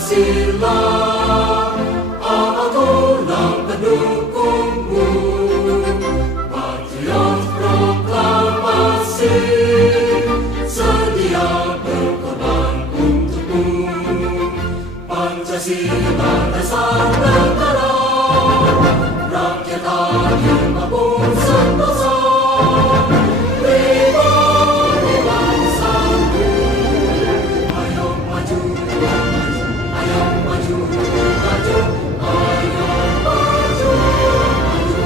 Pancasila, akulah pendukungmu, patriot proklamasi, sedia berkorban untukmu. Pancasila dasar negara, rakyat adil maupun sentosa, pribadi bangsaku. Ayo maju, ayo maju, maju, ayo maju, maju.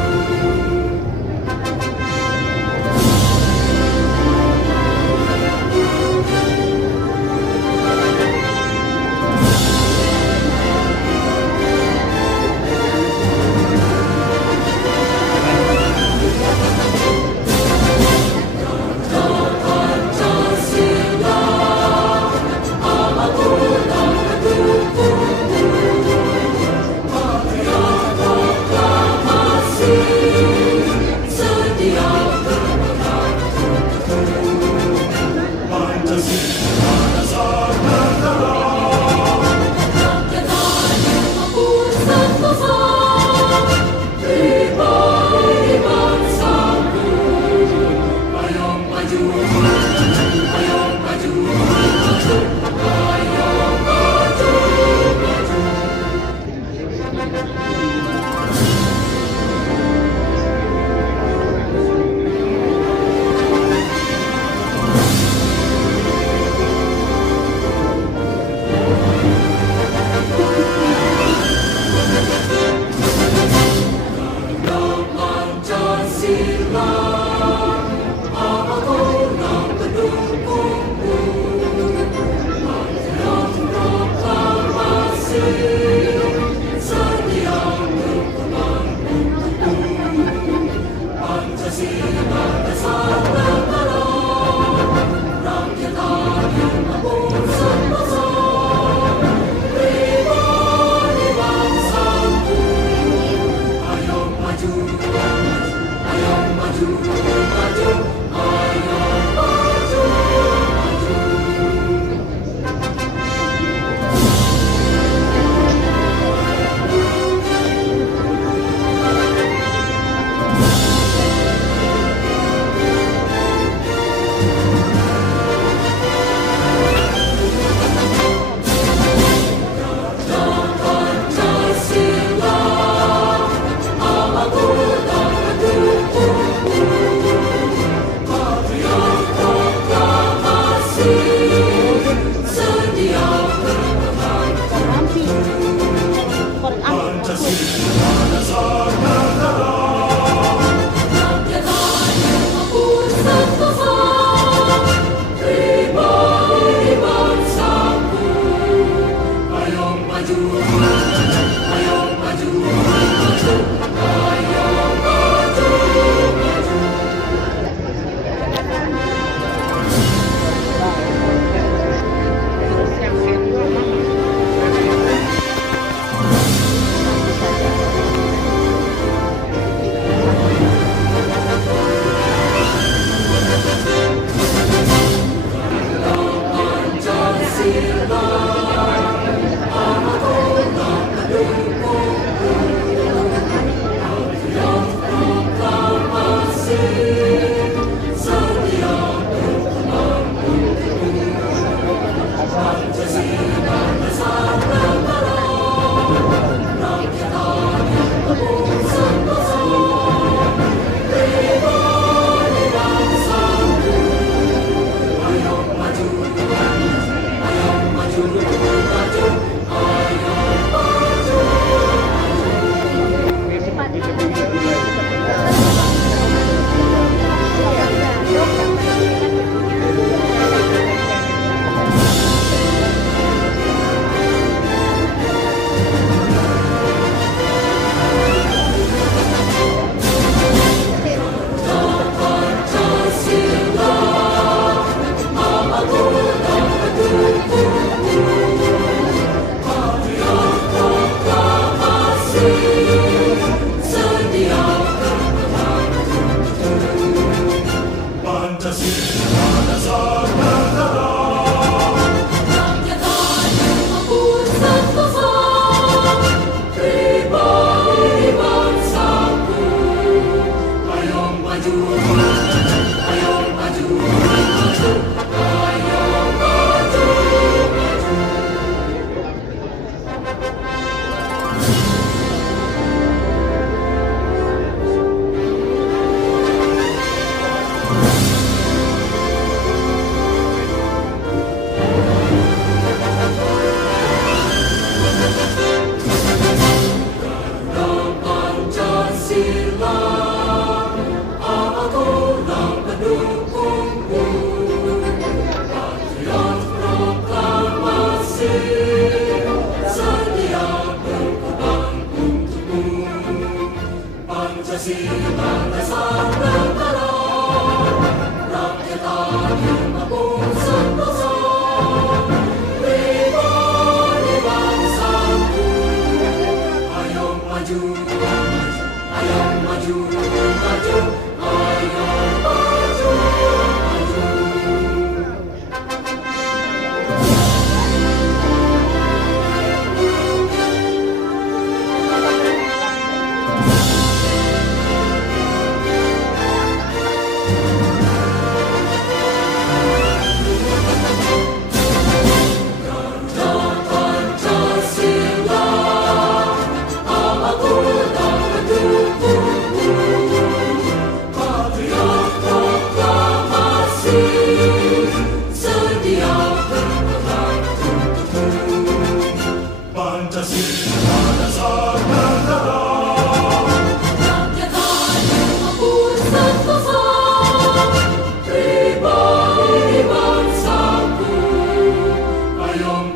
Maju,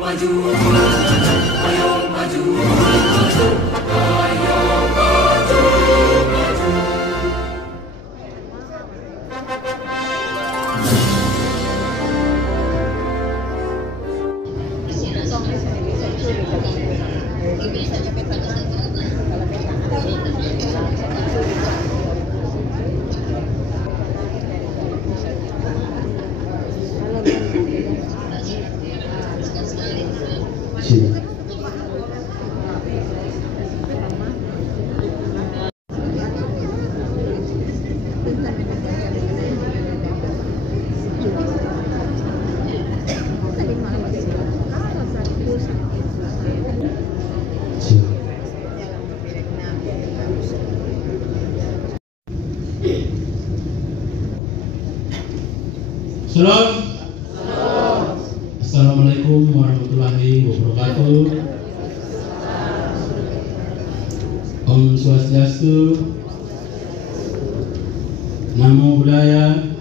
maju, ayo maju, maju, ayo maju, maju. Salam. Assalamualaikum warahmatullahi wabarakatuh. Om Swastiastu. Namo Buddhaya.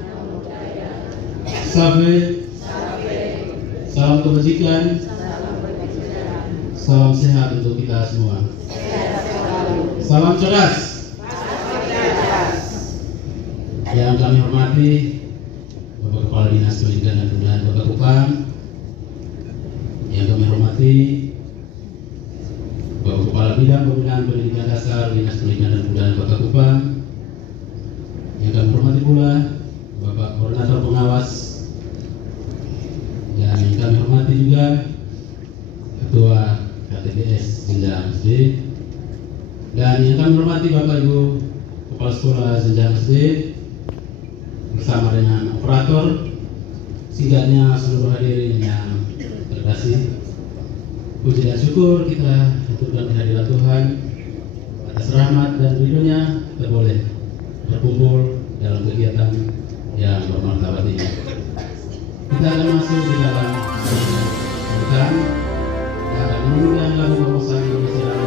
Sabe. Salam kebajikan. Salam sehat untuk kita semua. Salam cerdas. Yang kami hormati Bapak Kepala Dinas Pendidikan dan Kebudayaan Kota Kupang, yang kami hormati Bapak Kepala Bidang Pembinaan Pendidikan Dasar Dinas Pendidikan dan Kebudayaan Kota Kupang, yang kami hormati pula Bapak Koordinator Pengawas, dan yang kami hormati juga Ketua KTPS Jenjang SD, dan yang kami hormati Bapak Ibu Kepala Sekolah Jenjang SD bersama dengan operator, singkatnya seluruh hadirin yang terkasih. Puji dan syukur kita haturkan kehadiran Tuhan atas rahmat dan ridho-Nya kita boleh berkumpul dalam kegiatan yang bermartabat ini. Kita akan masuk di dalam kegiatan yang akan menunjukkan lagu bangsa Indonesia Raya.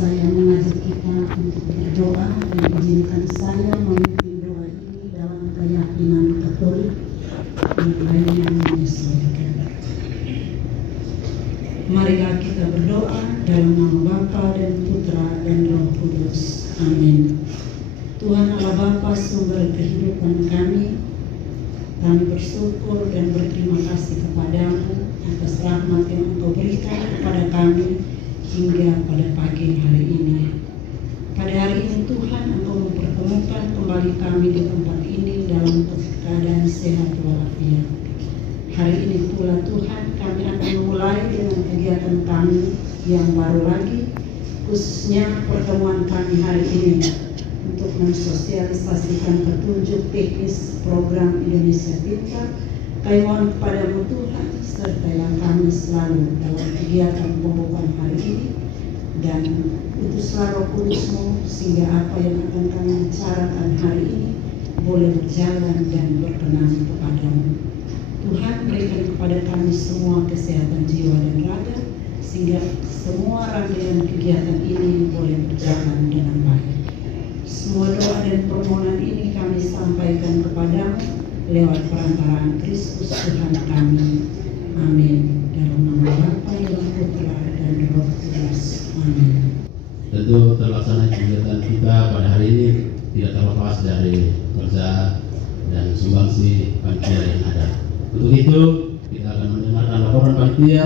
Saya mengajak kita untuk berdoa dan izinkan saya memimpin doa ini dalam keyakinan Katolik yang lainnya menyesuaikan. Marilah kita berdoa dalam nama Bapa dan Putra dan Roh Kudus. Amin. Tuhan Allah Bapa, sumber kehidupan kami bersyukur dan berterima kasih kepadamu atas rahmat yang Engkau berikan kepada kami hingga pada pagi hari ini. Pada hari ini Tuhan, Engkau mempertemukan kembali kami di tempat ini dalam keadaan sehat walafiat. Hari ini pula Tuhan, kami akan memulai dengan kegiatan kami yang baru lagi, khususnya pertemuan kami hari ini untuk mensosialisasikan petunjuk teknis program Indonesia Pintar. Kami mohon kepadamu Tuhan, sertailah kami selalu dalam kegiatan pembukaan hari ini, dan utuslah Roh Kudus-Mu sehingga apa yang akan kami bicarakan hari ini boleh berjalan dan berkenan kepadamu. Tuhan, berikan kepada kami semua kesehatan jiwa dan raga, sehingga semua rangkaian kegiatan ini boleh berjalan dengan baik. Semua doa dan permohonan ini kami sampaikan kepadamu lewat perantaraan Kristus Tuhan kami. Amin. Dalam nama Bapa dan Putra dan Roh Kudus. Amin. Tentu terlaksana kegiatan kita pada hari ini tidak terlepas dari kerja dan sumbangsi panitia yang ada. Untuk itu kita akan mendengarkan laporan panitia.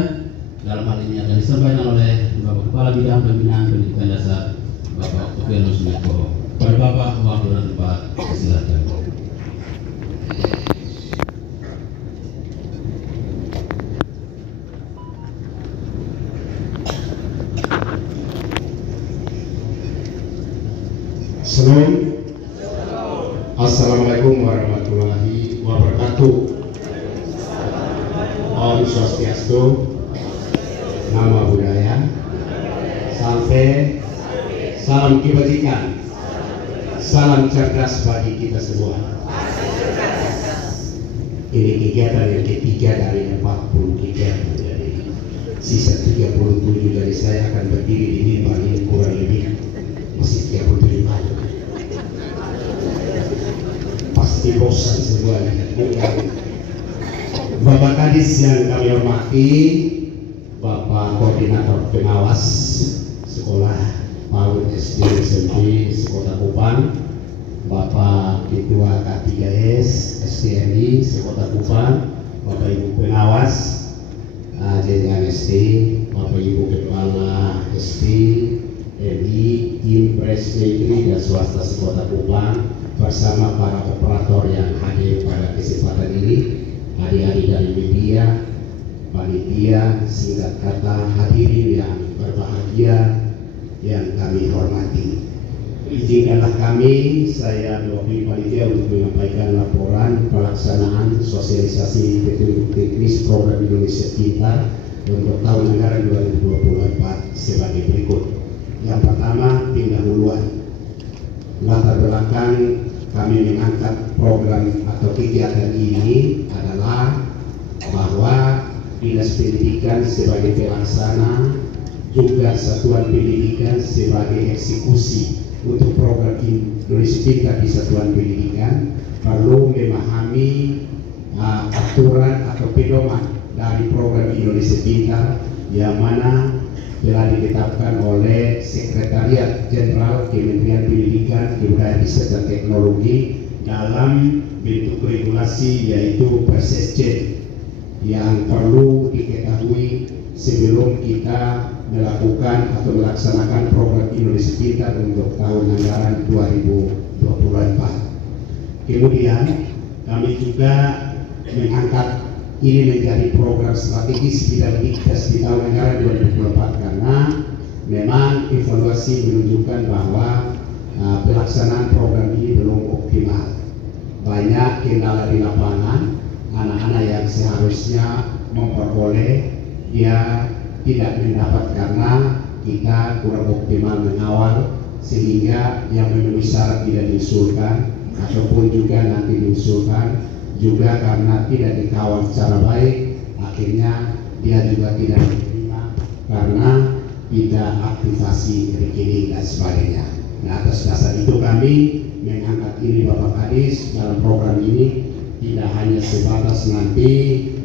Dalam hal ini akan disampaikan oleh Bapak Kepala Bidang Pembinaan Pendidikan Dasar, Bapak Oktavianus Meko. Pada Bapak, waktu dan tempat, silakan. Salam. Assalamualaikum warahmatullahi wabarakatuh. Om Swastiastu. Namo Buddhaya. Sampai. Salam kebajikan. Salam cerdas bagi kita semua. Ini kegiatan yang ketiga dari 40 kegiatan, jadi sisa 37, jadi saya akan berdiri di mimbar ini kurang lebih masih 37 kali. Pasti bosan semua. Bapak Kadis yang kami hormati, Bapak Koordinator Pengawas Sekolah PAUD SD SMP Sekota Kupang, Bapak Ketua K3S STNI Sekota Kupang, Bapak Ibu Pengawas jajaran SD, Bapak Ibu Kepala SD, MI, Impres Negeri dan Swasta Sekota Kupang, bersama para operator yang hadir pada kesempatan ini, adik-adik dari media, panitia, singkat kata hadirin yang berbahagia yang kami hormati. Izinkanlah kami, saya mewakili panitia untuk menyampaikan laporan pelaksanaan sosialisasi petunjuk teknis program Indonesia Pintar untuk tahun anggaran 2024 sebagai berikut. Yang pertama, pendahuluan. Latar belakang kami mengangkat program atau kegiatan ini adalah bahwa Dinas Pendidikan sebagai pelaksana, juga Satuan Pendidikan sebagai eksekusi untuk program Indonesia Pintar di Satuan Pendidikan perlu memahami aturan atau pedoman dari program Indonesia Pintar yang mana telah ditetapkan oleh Sekretariat Jenderal Kementerian Pendidikan, Kebudayaan Riset dan Teknologi dalam bentuk regulasi yaitu Persesjen yang perlu diketahui sebelum kita melakukan atau melaksanakan program Indonesia Pintar untuk tahun anggaran 2024. Kemudian kami juga mengangkat ini menjadi program strategis bidang Dikdas di tahun anggaran 2024 karena memang evaluasi menunjukkan bahwa pelaksanaan program ini belum optimal. Banyak kendala di lapangan, anak-anak yang seharusnya memperoleh dia tidak mendapat karena kita kurang optimal mengawal sehingga yang memenuhi syarat tidak diusulkan ataupun juga nanti diusulkan juga karena tidak dikawal secara baik, akhirnya dia juga tidak diterima karena tidak aktivasi rekening dan sebagainya. Nah, atas dasar itu kami mengangkat ini Bapak Kadis dalam program ini tidak hanya sebatas nanti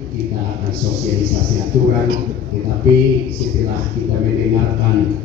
kita akan sosialisasi aturan, tetapi setelah kita mendengarkan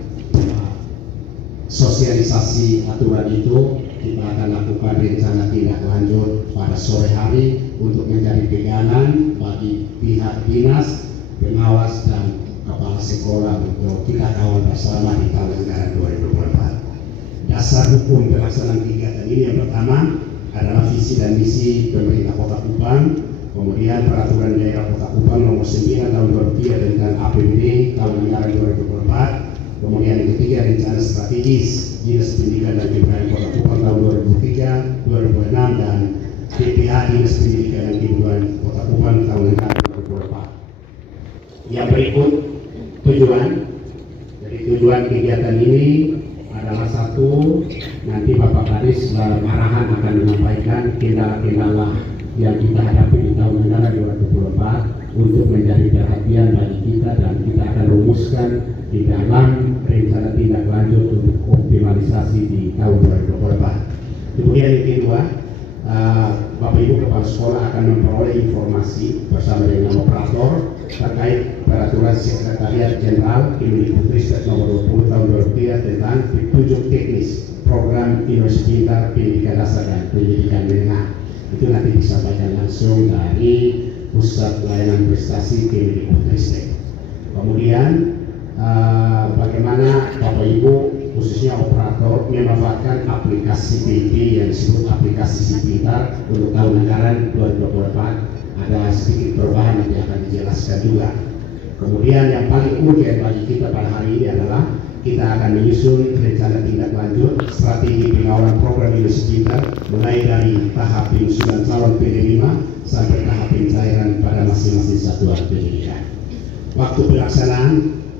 sosialisasi aturan itu, kita akan lakukan rencana tindak lanjut pada sore hari untuk menjadi pegangan bagi pihak dinas, pengawas dan kepala sekolah untuk kita kawal bersama di tahun anggaran 2024. Dasar hukum pelaksanaan kegiatan ini yang pertama adalah visi dan misi pemerintah Kota Kupang, kemudian peraturan daerah Kota Kupang nomor 9 tahun 2003 tentang APBD tahun anggaran 2024, kemudian yang ketiga rencana strategis Dinas Pendidikan dan Kebudayaan Kota Kupang tahun 2003, 2006 dan PPA Dinas Pendidikan dan Kebudayaan Kota Kupang tahun anggaran 2024. Yang berikut tujuan. Jadi tujuan kegiatan ini adalah satu, nanti Bapak Kadis arahan akan menyampaikan kendala-kendala yang kita hadapi di tahun anggaran 2024 untuk menjadi perhatian bagi kita dan kita akan rumuskan di dalam rencana tindak lanjut untuk optimalisasi di tahun 2024. Kemudian yang kedua, Bapak Ibu Kepala Sekolah akan memperoleh informasi bersama dengan operator terkait peraturan Sekretariat Jenderal Kemendikbudristek nomor 20 tahun 2003 tentang petunjuk teknis program Indonesia Pintar Pendidikan Dasar dan Pendidikan Menengah. Itu nanti disampaikan langsung dari Pusat Pelayanan Prestasi Kemendikbudristek. Kemudian bagaimana Bapak Ibu khususnya operator memanfaatkan aplikasi PP yang disebut aplikasi SIPintar untuk tahun anggaran 2024. Ada sedikit perubahan yang akan dijelaskan juga. Kemudian yang paling urgent bagi kita pada hari ini adalah kita akan menyusun rencana tindak lanjut strategi pengawalan program Indonesia Pintar mulai dari tahap penyusunan calon PD5 sampai tahap pencairan pada masing-masing satuan pendidikan. Waktu pelaksanaan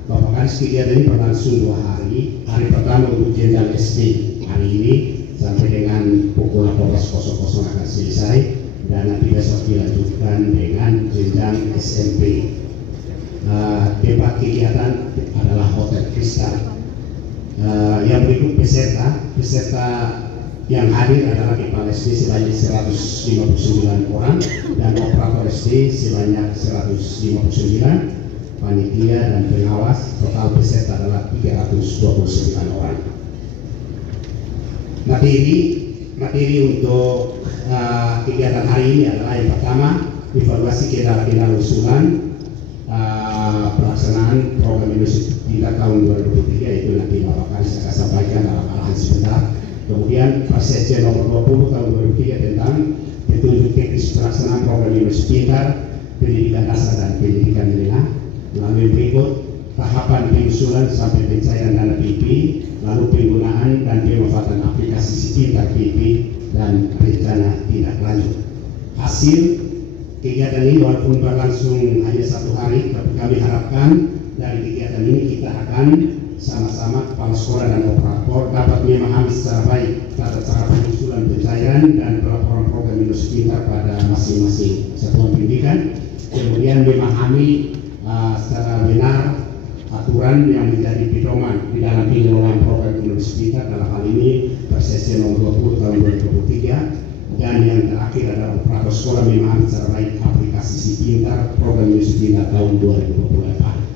Bapak Kadis kegiatan ini berlangsung 2 hari. Hari pertama untuk jenjang SD hari ini sampai dengan pukul 18.00 akan selesai. dan nanti besok dilanjutkan dengan jenjang SMP. Tempat kegiatan adalah Hotel Kristal. Yang berikut peserta yang hadir adalah kepala SD sebanyak 159 orang dan operator SD sebanyak 159, panitia dan pengawas. Total peserta adalah 329 orang. Materi untuk kegiatan hari ini adalah yang pertama, evaluasi kendala-kendala usulan pelaksanaan program Indonesia Pintar tahun 2023, itu nanti Bapak Kadis akan sampaikan dalam arahan sebentar. Kemudian Persesjen nomor 20 tahun 2003 tentang petunjuk teknis pelaksanaan program Indonesia Pintar pendidikan dasar dan pendidikan menengah. Lalu berikut tahapan pengusulan sampai pencairan dana PP, lalu penggunaan dan pemanfaatan aplikasi Pintar PP dan rencana tindak lanjut. Hasil kegiatan ini walaupun berlangsung hanya 1 hari, tapi kami harapkan dari kegiatan ini kita akan sama-sama kepala sekolah dan operator dapat memahami secara baik tata cara pengusulan pencairan dan pelaporan program Indonesia Pintar pada masing-masing satuan pendidikan. Kemudian memahami secara benar aturan yang menjadi pedoman di dalam pengelolaan program Indonesia Pintar, dalam hal ini Persesjen nomor 20 tahun 2023. Dan yang terakhir adalah operator sekolah memahami secara baik aplikasi Pintar program Indonesia Pintar tahun 2024.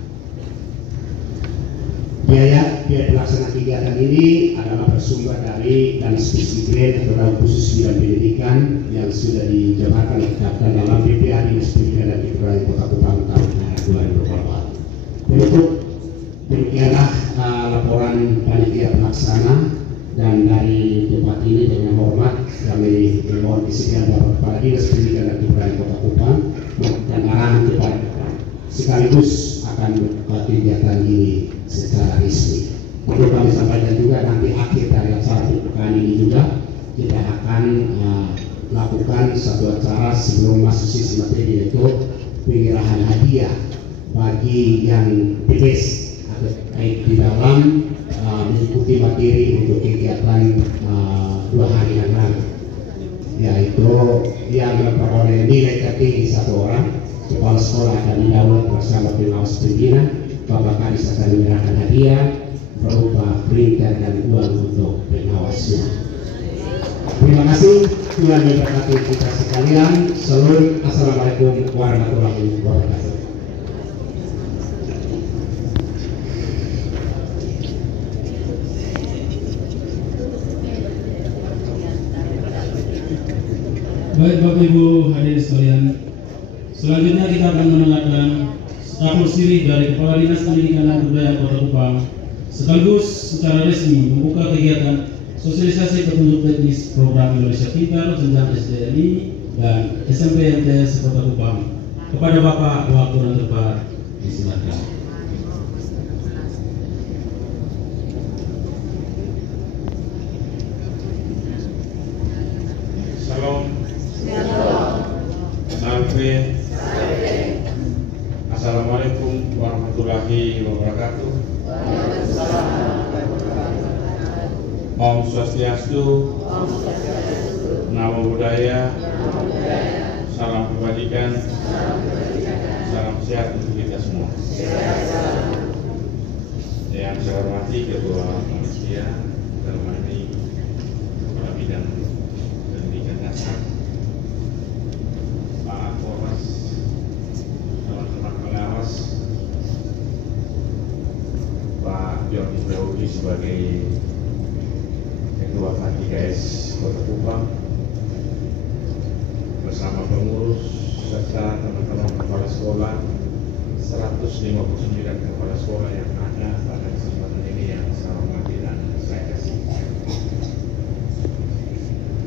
Biaya pelaksanaan kegiatan ini adalah bersumber dari dana spesifik atau dana khusus bidang pendidikan yang sudah dijabarkan dan dalam PPA Dinas Pendidikan dan Kebudayaan Kota Kupang tahun 2024. Untuk demikianlah laporan panitia pelaksana, dan dari tempat ini dengan hormat kami mohon kesediaan Bapak Kepala Dinas Pendidikan dan Kebudayaan Kota Kupang dan arahan kepada sekaligus akan membuka kegiatan ini secara resmi. Perlu kami sampaikan juga nanti akhir dari acara pembukaan ini juga kita akan lakukan satu acara sebelum masuk sesi materi, yaitu penyerahan hadiah bagi yang bebas atau baik di dalam mengikuti materi untuk kegiatan 2 hari yang lalu, yaitu yang memperoleh nilai tertinggi 1 orang. Kepala sekolah akan didaulat bersama pengawas pimpinan. Bapak Kadis akan menyerahkan hadiah berupa printer dan uang untuk pengawasnya. Terima kasih. Tuhan memberkati kita sekalian. Salam. Assalamualaikum warahmatullahi wabarakatuh. Baik Bapak Ibu hadirin sekalian, selanjutnya kita akan mendengarkan rapor siri dari Kepala Dinas Pendidikan dan Kebudayaan Kota Kupang, sekaligus secara resmi membuka kegiatan sosialisasi petunjuk teknis program Indonesia Pintar jenjang SDNI dan SMP MTS Kota Kupang. Kepada Bapak, waktu dan tempat disilakan. Salam. Salve. Assalamualaikum warahmatullahi wabarakatuh. Om Swastiastu. Namo Buddhaya. Salam kebajikan. Salam sehat untuk kita semua. Yang saya hormati Ketua Panitia dalam hal ini Kepala Bidang Pendidikan Dasar, Pak Polres, teman-teman pengawas, Pak Joni Daudi sebagai Ketua K3S Kota Kupang, bersama pengurus serta teman-teman kepala sekolah, 159 kepala sekolah yang ada pada kesempatan ini yang saya hormati dan saya kasih.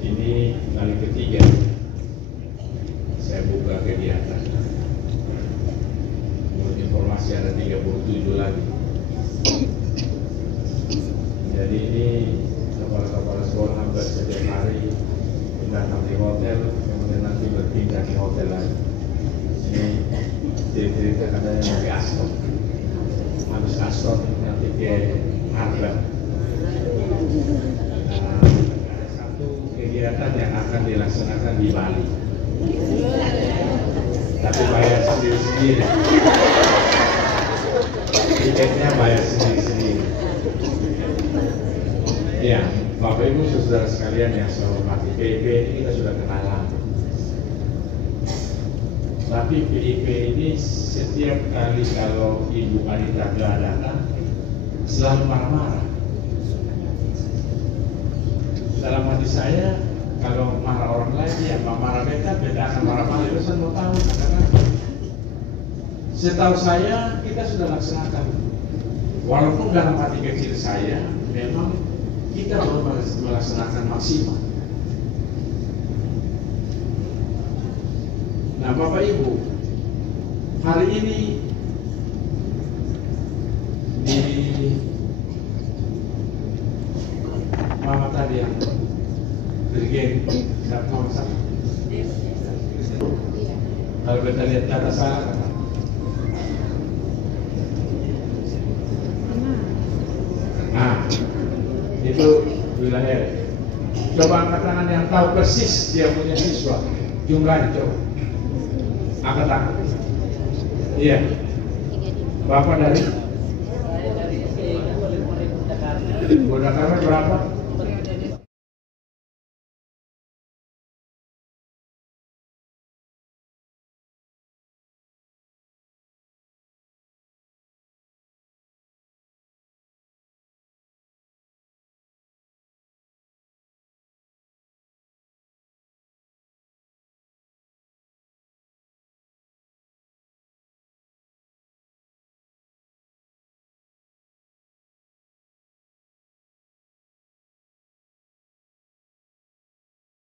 Ini kali ketiga saya buka kegiatan. Menurut informasi ada 37 lagi. Jadi ini kepala-kepala sekolah hampir setiap hari datang di hotel, kemudian nanti berpindah di hotel lagi. Ini cerita katanya mau ke Aston, habis Aston nanti ke Harvard. Ada satu kegiatan yang akan dilaksanakan di Bali. sendiri-sendiri. Tiketnya bayar sendiri-sendiri. Ya, Bapak Ibu saudara sekalian yang saya hormati, PIP ini kita sudah kenalan. Tapi PIP ini setiap kali kalau Ibu Anita datang selalu marah-marah. Dalam hati saya, kalau marah orang lain ya marah beta akan marah-marah. Itu saya mau tahu karena setahu saya kita sudah laksanakan. Walaupun dalam hati kecil saya memang kita belum melaksanakan maksimal. Nah, Bapak Ibu, hari ini di Mama tadi yang Dirjen tidak mau sama. Kalau kita lihat data salah kan? Nah, itu wilayah. Coba angkat tangan yang tahu persis dia punya siswa. Jumlahnya coba. Angkat tangan. Iya. Bapak dari? Jakarta berapa?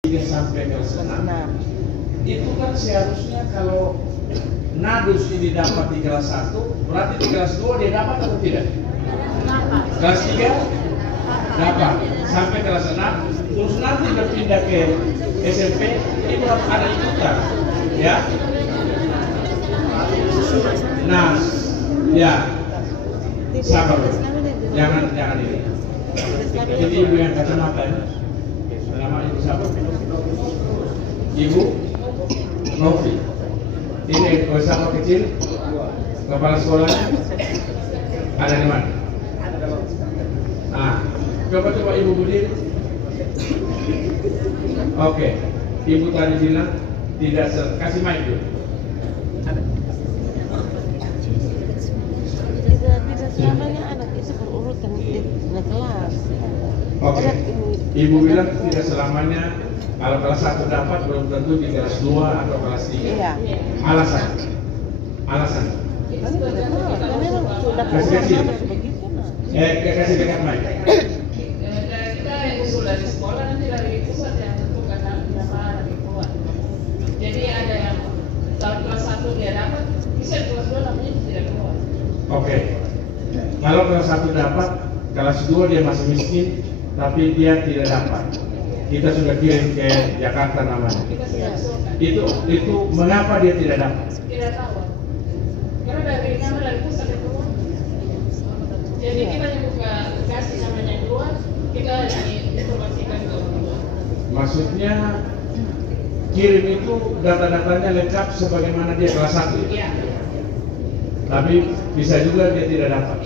Sampai kelas 6 itu kan seharusnya kalau nadus ini dapat di kelas 1 berarti di kelas 2 dia dapat atau tidak? Kelas 3 dapat sampai kelas 6 terus nanti berpindah ke SMP itu ada ikutan ya. Nah ya sabar jangan ini. Jadi ibu yang kacamata ini nama ibu siapa? Ibu Novi. Ini bersama kecil. Kepala sekolahnya ada di mana? Nah, coba ibu berdiri. Oke, ibu tadi bilang tidak kasih mic dulu. Tidak selamanya anak itu berurutan di kelas. Oke, ibu bilang tidak selamanya kalau kelas 1 dapat belum tentu di kelas 2 atau kelas 3. Iya. Alasan? Kasih kecil. Kasih dekat mic. Kita yang usul dari sekolah nanti dari pusat yang tentukan nama dari keluar. Jadi ada yang tahun kelas 1 dia dapat, bisa kelas 2 namanya tidak keluar. Oke. Kalau kelas 1 dapat, kelas 2 dia masih miskin, tapi dia tidak dapat. Kita sudah kirim ke Jakarta namanya. Kita sudah usulkan. Itu mengapa dia tidak dapat? Tidak tahu. Karena dari nama dari pusat yang keluar. Jadi kita yang buka kasih namanya yang keluar, kita informasikan ke orang tua. Maksudnya kirim itu data-datanya lengkap sebagaimana dia kelas 1. Iya. Tapi bisa juga dia tidak dapat.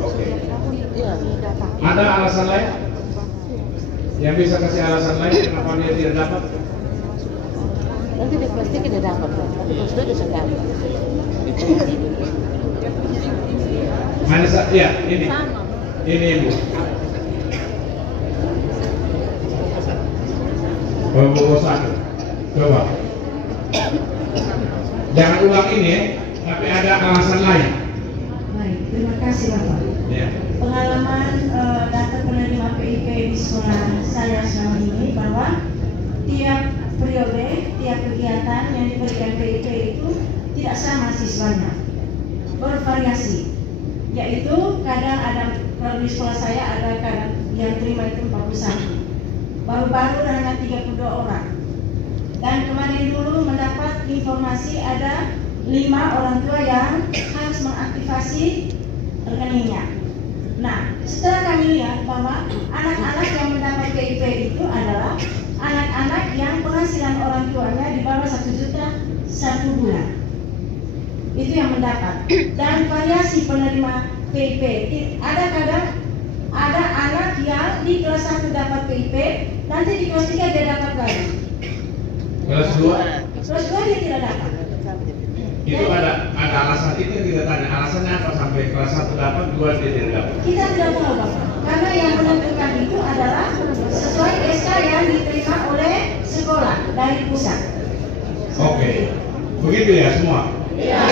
Oke. Ada alasan lain? Yang bisa kasih alasan lain kenapa dia tidak dapat? Nanti di kelas 3 tidak dapat, tapi kelas 2 sudah dapat. Mana ya ini ibu. Bawa satu. Coba. Jangan ulang ini ya, tapi ada alasan lain. Baik, terima kasih Bapak. Ya. Pengalaman data penerima PIP di sekolah saya selama ini bahwa tiap periode, tiap kegiatan yang diberikan PIP itu tidak sama siswanya, bervariasi. Yaitu kadang ada, kalau di sekolah saya ada kadang yang terima itu 41, baru-baru hanya 32 orang. Dan kemarin dulu mendapat informasi ada 5 orang tua yang harus mengaktifasi rekeningnya. Nah, setelah kami lihat bahwa anak-anak yang mendapat PIP itu adalah anak-anak yang penghasilan orang tuanya di bawah 1 juta 1 bulan. itu yang mendapat. Dan variasi penerima PIP, ada kadang ada anak yang di kelas 1 dapat PIP, nanti di kelas 3 dia dapat lagi. Kelas 2? Kelas 2 dia tidak dapat. Itu ada alasan itu yang kita tanya, alasannya apa sampai kelas 1 dapat, 2 dia tidak dapat? Kita tidak tahu Bapak, karena yang menentukan itu adalah sesuai SK yang diterima oleh sekolah dari pusat. Oke, begitu ya semua? Iya.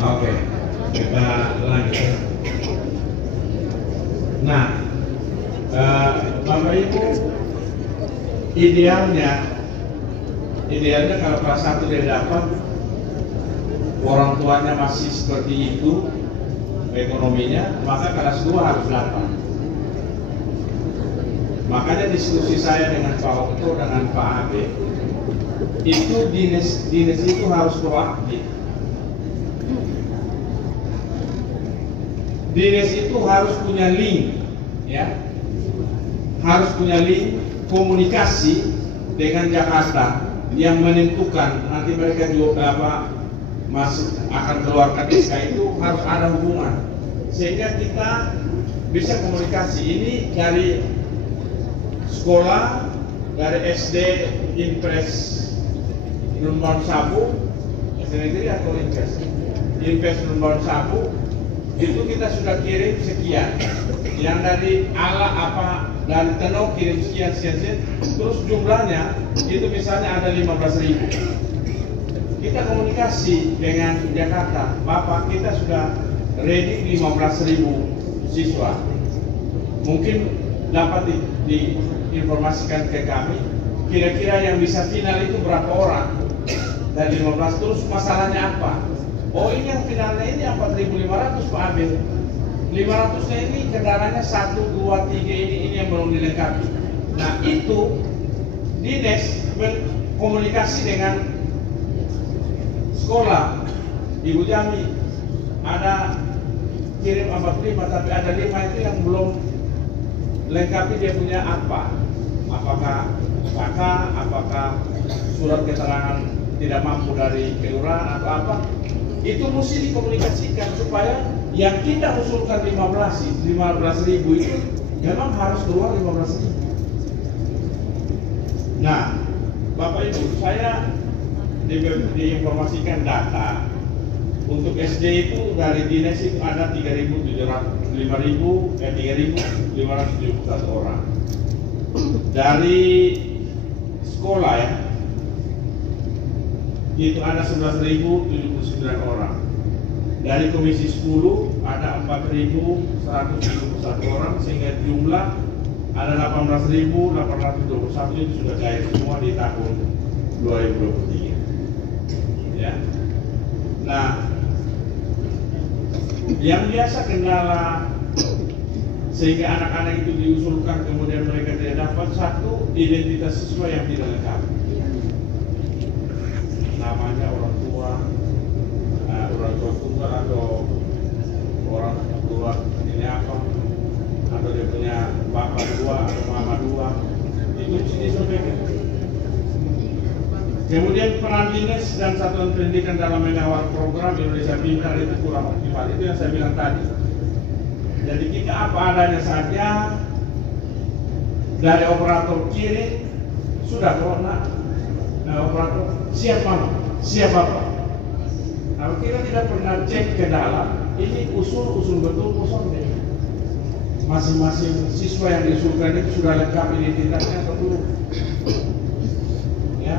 Oke, kita lanjut. Nah, Bapak Ibu, idealnya kalau kelas 1 dia dapat, orang tuanya masih seperti itu ekonominya, maka kelas 2 harus dapat. Makanya diskusi saya dengan Pak Okto, dengan Pak Abe, itu dinas itu harus proaktif. Dinas itu harus punya link, ya, harus punya link komunikasi dengan Jakarta yang menentukan nanti mereka juga masih akan keluarkan SK itu harus ada hubungan sehingga kita bisa komunikasi. Ini dari sekolah, dari SD Impres Numban Sabu, SD negeri atau Impres Numban Sabu, itu kita sudah kirim sekian. Yang dari ala dari Tenau kirim sekian, terus jumlahnya itu misalnya ada 15.000. Kita komunikasi dengan Jakarta, Bapak kita sudah ready 15.000 siswa. Mungkin dapat diinformasikan ke kami, kira-kira yang bisa final itu berapa orang dari 15, terus masalahnya apa? Oh ini yang finalnya ini 4.500 Pak Abel. 500-nya ini kendaraannya 1, 2, 3 ini yang belum dilengkapi. Nah itu dinas komunikasi dengan sekolah. Ibu Jami ada kirim 45, tapi ada 5 itu yang belum lengkapi dia punya apa? Apakah KK, apakah surat keterangan tidak mampu dari kelurahan atau apa? Itu mesti dikomunikasikan supaya yang kita usulkan 15.000 itu memang harus keluar 15.000. Nah, Bapak Ibu, saya diinformasikan data untuk SD itu dari dinas itu ada 3.571 orang. Dari sekolah ya, itu ada 11.079 orang. Dari komisi 10 ada 4.171 orang, sehingga jumlah ada 18.821 itu sudah cair semua di tahun 2023. Ya. Nah, yang biasa kendala sehingga anak-anak itu diusulkan kemudian mereka tidak dapat, satu, identitas siswa yang tidak lengkap. Namanya orang tua tunggal atau orang tua ini apa, atau dia punya bapak 2 atau mama 2, itu mesti disampaikan. Kemudian peran dinas dan satuan pendidikan dalam mengawal program Indonesia Pintar itu kurang optimal. Itu yang saya bilang tadi. Jadi kita apa adanya saja, dari operator kirim sudah kok operator siap mama, siap apa. Kalau kita tidak pernah cek ke dalam, ini usul betul kosong deh. Masing-masing siswa yang diusulkan itu sudah lengkap identitasnya atau belum? Ya,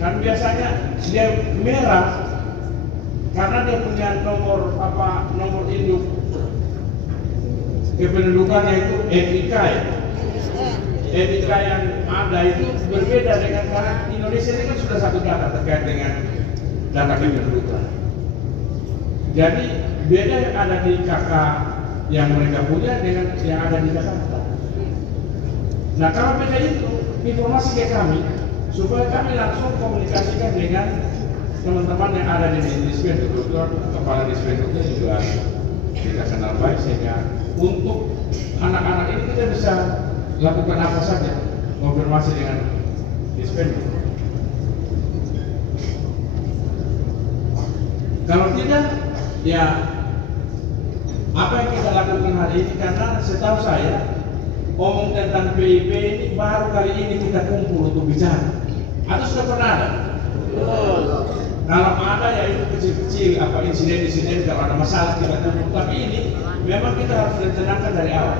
kan biasanya dia merah karena dia punya nomor induk kependudukannya itu NIK ya. NIK yang ada itu berbeda dengan karena Indonesia ini kan sudah satu data terkait dengan data kependudukan. Jadi beda yang ada di KK yang mereka punya dengan yang ada di Jakarta. Nah kalau beda itu informasi ke kami supaya kami langsung komunikasikan dengan teman-teman yang ada di Dispenduk, kepala Dispenduk juga kita kenal baik sehingga untuk anak-anak ini kita bisa lakukan apa saja konfirmasi dengan Dispenduk. ya apa yang kita lakukan hari ini, karena setahu saya omong tentang PIP ini baru kali ini kita kumpul untuk bicara. Atau sudah pernah ada? Kalau ada ya itu kecil-kecil, apa insiden-insiden kalau ada masalah kita kumpul. Tapi ini memang kita harus rencanakan dari awal.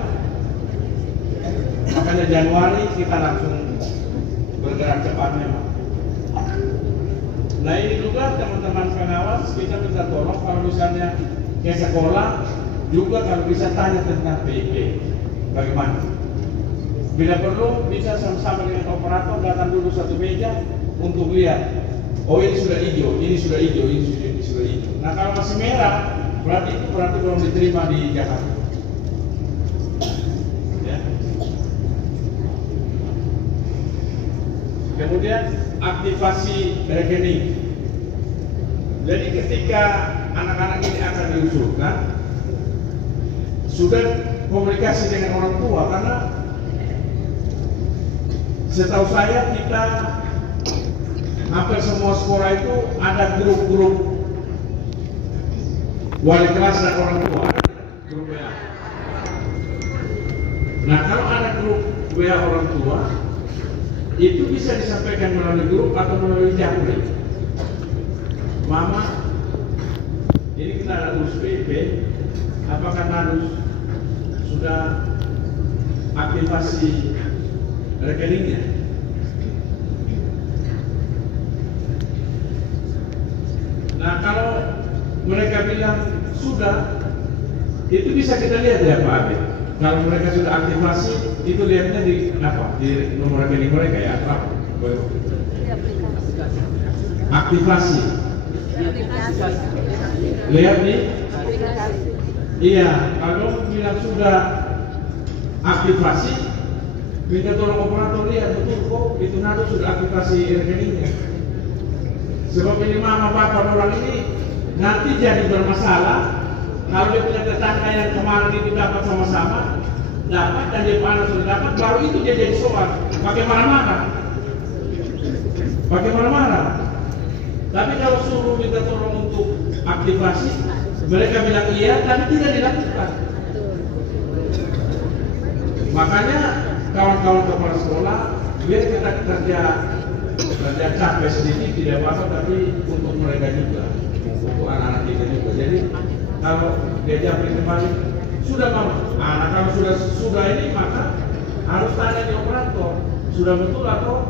Makanya Januari kita langsung bergerak cepat memang. Nah ini juga teman-teman pengawas kita minta tolong kalau misalnya ke sekolah juga kalau bisa tanya tentang PIP bagaimana. Bila perlu bisa sama-sama dengan operator datang dulu satu meja untuk lihat. Oh ini sudah hijau, ini sudah hijau, ini sudah hijau. Nah kalau masih merah berarti itu belum diterima di Jakarta. Ya. Kemudian aktivasi rekening. Jadi ketika anak-anak ini akan diusulkan, sudah komunikasi dengan orang tua, karena setahu saya kita hampir semua sekolah itu ada grup-grup wali kelas dan orang tua, grup WA. Nah kalau ada grup WA orang tua, itu bisa disampaikan melalui grup atau melalui japri. Mama, ini kita ada urus PIP, apakah harus sudah aktivasi rekeningnya? Nah kalau mereka bilang sudah, itu bisa kita lihat ya Pak Abed. Kalau mereka sudah aktivasi, itu lihatnya di apa? Di nomor rekening mereka ya, apa? Aktivasi. Lihat nih. Iya, kalau bilang sudah aktivasi, minta tolong operator lihat betul kok itu nado sudah aktivasi rekeningnya. Sebab ini mama bapak orang ini nanti jadi bermasalah. Kalau dia punya tetangga yang kemarin itu dapat sama-sama, dapat dan dia panas sudah dapat, baru itu dia jadi soal, pakai marah-marah. Tapi kalau suruh minta tolong untuk aktivasi, mereka bilang iya, tapi tidak dilakukan. Makanya kawan-kawan kepala sekolah, biar kita kerja capek sedikit tidak apa-apa, tapi untuk mereka juga, untuk anak-anak kita juga. Jadi kalau dia japri kembali sudah mama, nah kalau sudah ini maka harus tanya di operator sudah betul atau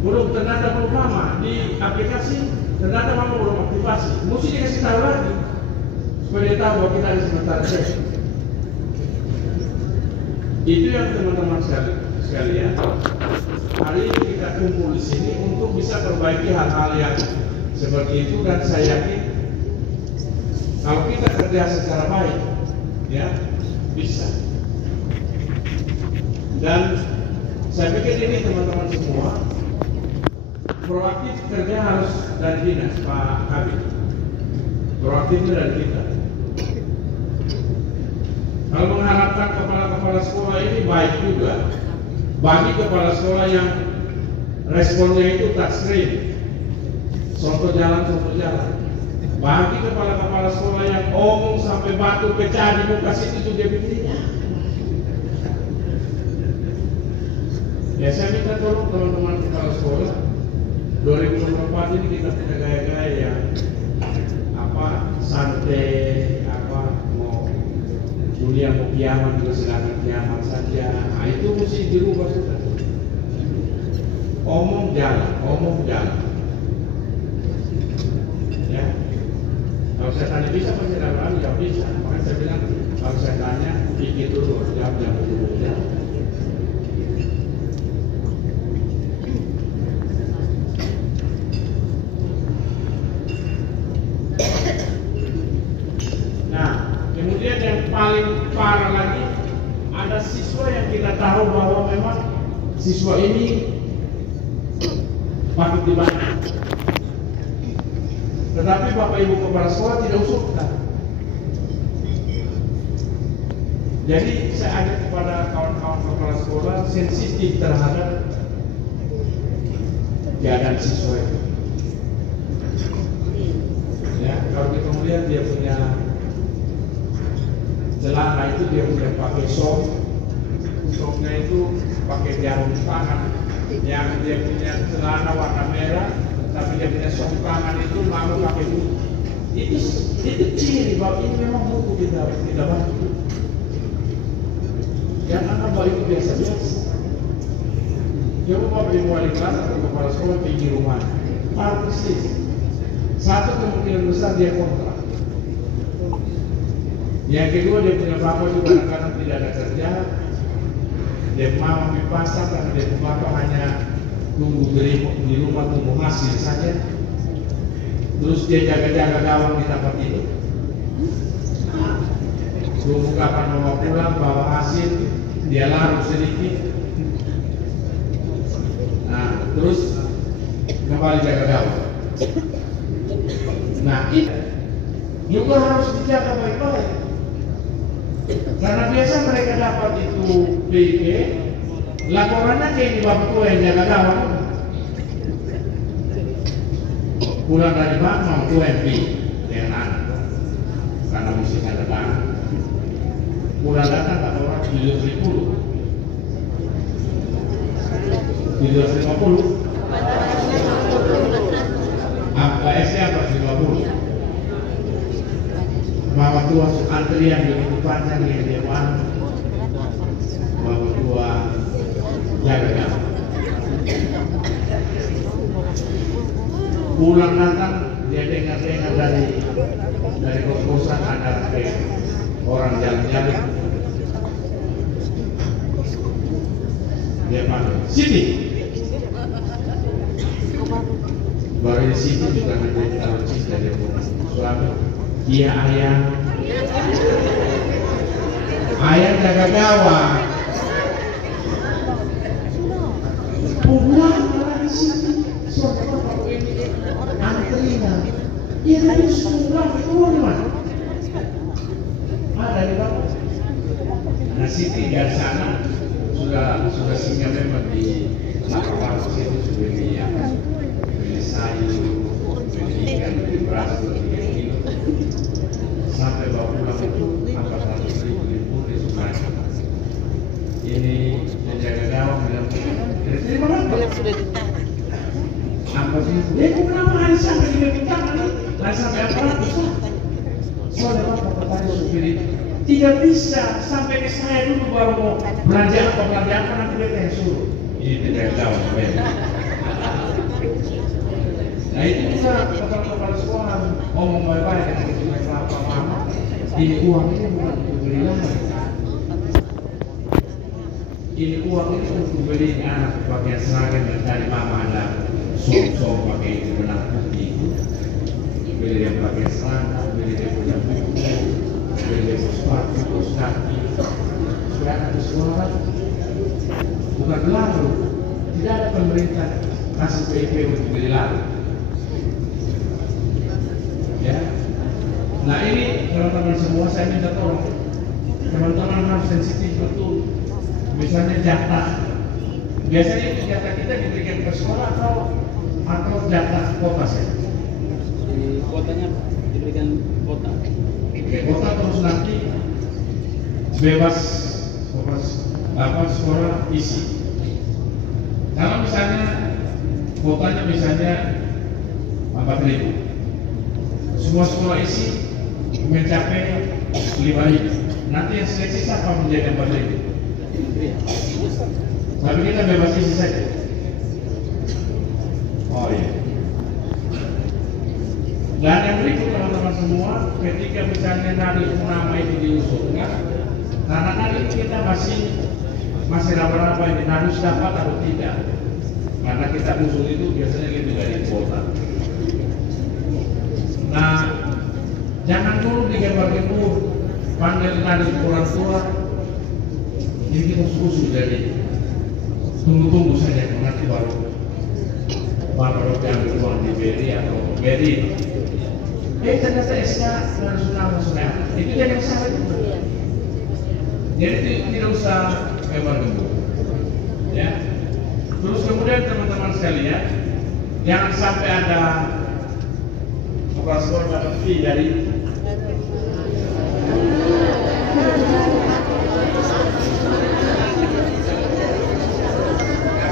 belum. Ternyata belum mama di aplikasi, ternyata mama belum aktivasi, mesti dikasih tahu lagi supaya dia tahu bahwa kita ada sementara cek. Itu yang teman-teman sekalian, hari ini kita kumpul di sini untuk bisa perbaiki hal-hal yang seperti itu, dan saya yakin kalau kita kerja secara baik, ya bisa. Dan saya pikir ini teman-teman semua proaktif kerja harus dari dinas Pak Habib. Proaktifnya dari kita. Kalau mengharapkan kepala-kepala sekolah ini baik juga, bagi kepala sekolah yang responnya itu touchscreen, contoh jalan. Bagi kepala-kepala sekolah yang omong sampai batu pecah di muka situ juga dia bikinnya. Ya saya minta tolong teman-teman kepala sekolah, 2024 ini kita punya gaya-gaya yang santai, mau dunia mau kiamat juga silakan kiamat saja. Nah itu mesti dirubah sudah. Omong jalan. Ya. Kalau saya tanya bisa pasti dapat jawab bisa. Makanya saya bilang kalau saya tanya pikir dulu, jawab dulu. Ya. Nah, kemudian yang paling parah lagi ada siswa yang kita tahu bahwa memang siswa ini patut dibantu. Tetapi Bapak Ibu kepala sekolah tidak usulkan. Jadi saya ajak kepada kawan-kawan kepala sekolah sensitif terhadap keadaan siswa itu. Ya, kalau kita kemudian dia punya celana itu dia punya pakai sok, soknya itu pakai jarum tangan, yang dia punya celana warna merah, tapi dia punya sok tangan itu mau pakai buku. Itu ciri bahwa ini memang buku tidak bagus. Yang anggap bahwa itu biasa-biasa. Dia mau beli wali kelas atau kepala sekolah tinggi rumah, persis. Satu kemungkinan besar dia kontrak. Yang kedua dia punya bapak juga kadang-kadang tidak ada kerja. Dia mau ambil pasar karena dia punya bapak hanya tunggu di rumah tunggu hasil saja. Terus dia jaga-jaga gawang di tempat itu. Tunggu kapan mau pulang bawa hasil, dia larut sedikit. Nah, terus kembali jaga gawang. Nah, ini juga harus dijaga baik-baik. Karena biasa mereka dapat itu PIP, laporannya kayak di bapak tua yang jaga gawang. Pulang dari bank mau UMP dengan anak, karena mesti ada bank. Pulang datang kata orang 750, 750. Apa apa 50? Bapak tua antrian begitu panjang yang dia mau. Bapak tua jaga. Pulang datang dia dengar dari kos-kosan ada orang jalan-jalan. Dia panggil, Siti. Baru di situ juga menjadi tahu cinta dia punya suami. Iya ayah. Ayah jaga gawang. Pulang di situ. Antrian. Iya tadi sudah keluar di mana? Ada di bawah. Nah Siti dari sana sudah singgah memang di lapangan itu sudah beli sayur, beli ikan, beli beras, beli kilo. Sampai bawa pulang itu 400.000 di Sumatera. Ini menjaga gawang bilang, terima kasih. Apa sih? Dia kenapa hari sampai di bintang ini? Hari sampai apa? Soalnya bapak tadi supir itu tidak bisa sampai ke saya dulu baru mau belanja apa nanti dia yang suruh. Ini tidak tahu. Nah itu juga kepala sekolah ngomong baik-baik dengan cuma apa mama. Ini uang ini bukan untuk beli lagi. Ini uang ini untuk beli anak pakaian seragam dan dari mama ada sok pakai itu benang putih itu. Beli yang pakai celana, beli dia punya buku, beli dia sepatu, kaos kaki. Supaya anak sekolah bukan lalu, tidak ada pemerintah kasih PIP untuk beli lalu. Ya, nah ini teman-teman semua saya minta tolong, teman-teman harus sensitif betul. Misalnya jatah, biasanya jatah kita diberikan ke sekolah atau jatah kota saja. Kotanya diberikan kota. Kota terus nanti bebas sekolah isi. Kalau misalnya kotanya misalnya 4.000, semua sekolah isi mencapai 5.000. Nanti yang seleksi siapa menjadi 4.000? Tapi kita bebas isi saja. Oh iya. Dan yang berikut teman-teman semua, ketika misalnya nadus nama itu diusulkan, karena nadus kita masih raba-raba ini nadus dapat atau tidak, karena kita usul itu biasanya lebih dari kuota. Nah, jangan dulu digembar-gembur panggil nadus orang tua. Ini kita usul dari tunggu saja, nanti baru ambil uang di BRI atau BRI. Ternyata SK nasional itu jangan salah itu. Jadi tidak usah gembar-gembur. Ya. Terus kemudian teman-teman sekalian, jangan sampai ada kepala sekolah dapat fee dari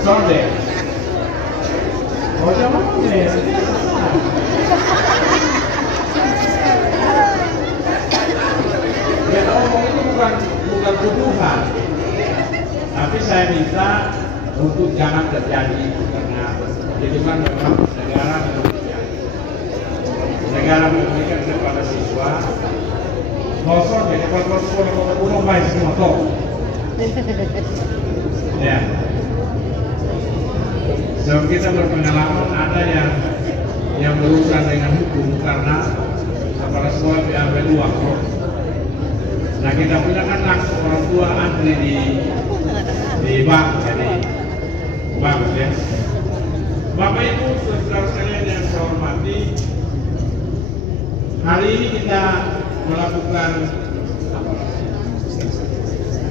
Sonde. Oh jangan deh. Ya ngomong itu bukan tuduhan, tapi saya minta untuk jangan terjadi karena itu kan memang negara memberikan kepada siswa. Kosong jadi kalau sekolah umum baik semua toh. Ya. Sebab kita berpengalaman ada yang berurusan dengan hukum karena kepala sekolah diambil uang. Nah kita punya kan langsung orang tua antri di bank, jadi bagus ya. Bapak Ibu saudara sekalian yang saya hormati, hari ini kita melakukan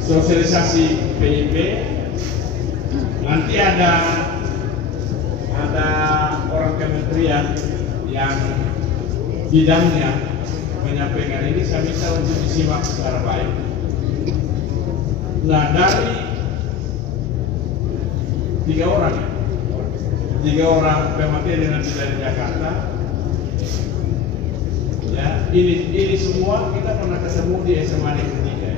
sosialisasi PIP. Nanti ada orang kementerian yang bidangnya menyampaikan ini, saya minta untuk disimak secara baik. Nah dari 3 orang pemateri nanti dari Jakarta, ya ini semua kita pernah ketemu di SMA Negeri 3 ya.